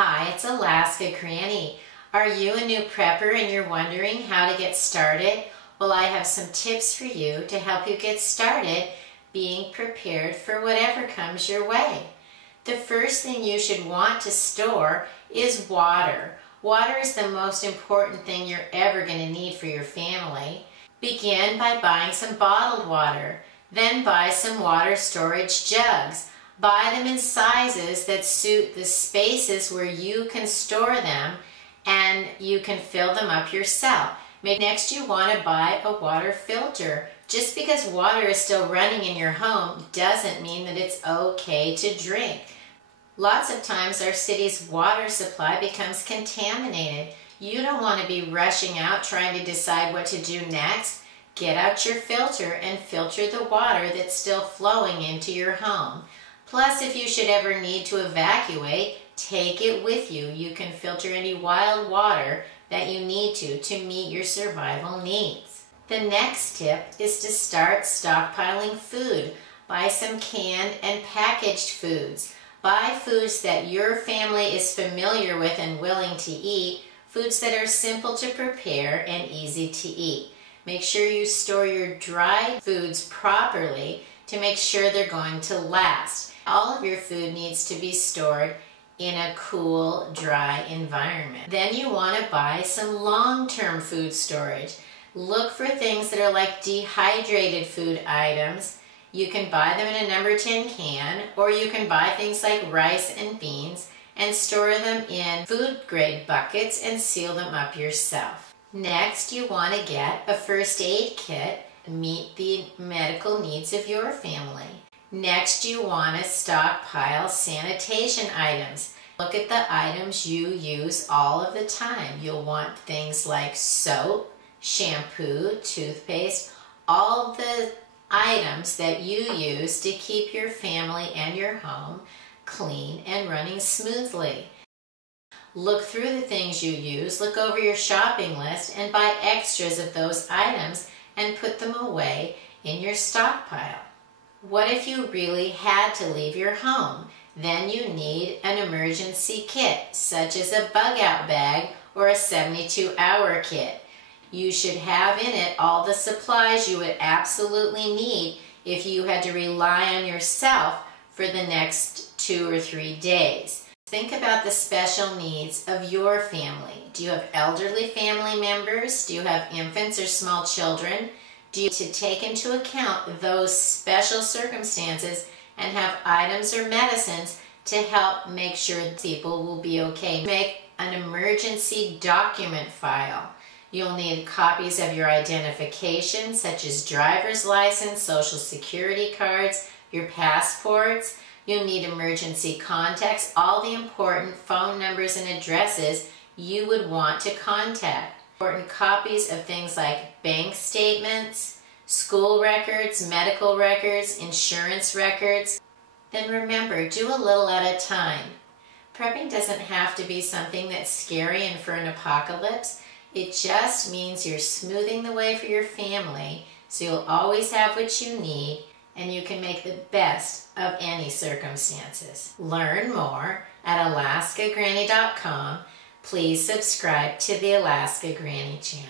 Hi, it's Alaska Granny. Are you a new prepper and you're wondering how to get started? Well, I have some tips for you to help you get started being prepared for whatever comes your way. The first thing you should want to store is water. Water is the most important thing you're ever going to need for your family. Begin by buying some bottled water. Then buy some water storage jugs. Buy them in sizes that suit the spaces where you can store them, and you can fill them up yourself. Next, you want to buy a water filter. Just because water is still running in your home doesn't mean that it's okay to drink. Lots of times our city's water supply becomes contaminated. You don't want to be rushing out trying to decide what to do next. Get out your filter and filter the water that's still flowing into your home. Plus, if you should ever need to evacuate, take it with you. You can filter any wild water that you need to meet your survival needs. The next tip is to start stockpiling food. Buy some canned and packaged foods. Buy foods that your family is familiar with and willing to eat, foods that are simple to prepare and easy to eat. Make sure you store your dried foods properly to make sure they're going to last. All of your food needs to be stored in a cool, dry environment. Then you want to buy some long-term food storage. Look for things that are like dehydrated food items. You can buy them in a number 10 can, or you can buy things like rice and beans and store them in food-grade buckets and seal them up yourself. Next, you want to get a first aid kit to meet the medical needs of your family. Next, you want to stockpile sanitation items. Look at the items you use all of the time. You'll want things like soap, shampoo, toothpaste, all the items that you use to keep your family and your home clean and running smoothly. Look through the things you use, look over your shopping list, and buy extras of those items and put them away in your stockpile. What if you really had to leave your home? Then you need an emergency kit, such as a bug-out bag or a 72-hour kit. You should have in it all the supplies you would absolutely need if you had to rely on yourself for the next 2 or 3 days. Think about the special needs of your family. Do you have elderly family members? Do you have infants or small children? Do you need to take into account those special circumstances and have items or medicines to help make sure people will be okay? Make an emergency document file. You'll need copies of your identification, such as driver's license, social security cards, your passports. You'll need emergency contacts, all the important phone numbers and addresses you would want to contact. Important copies of things like bank statements, school records, medical records, insurance records. Then remember, do a little at a time. Prepping doesn't have to be something that's scary and for an apocalypse. It just means you're smoothing the way for your family, so you'll always have what you need and you can make the best of any circumstances. Learn more at alaskagranny.com. Please subscribe to the Alaska Granny channel.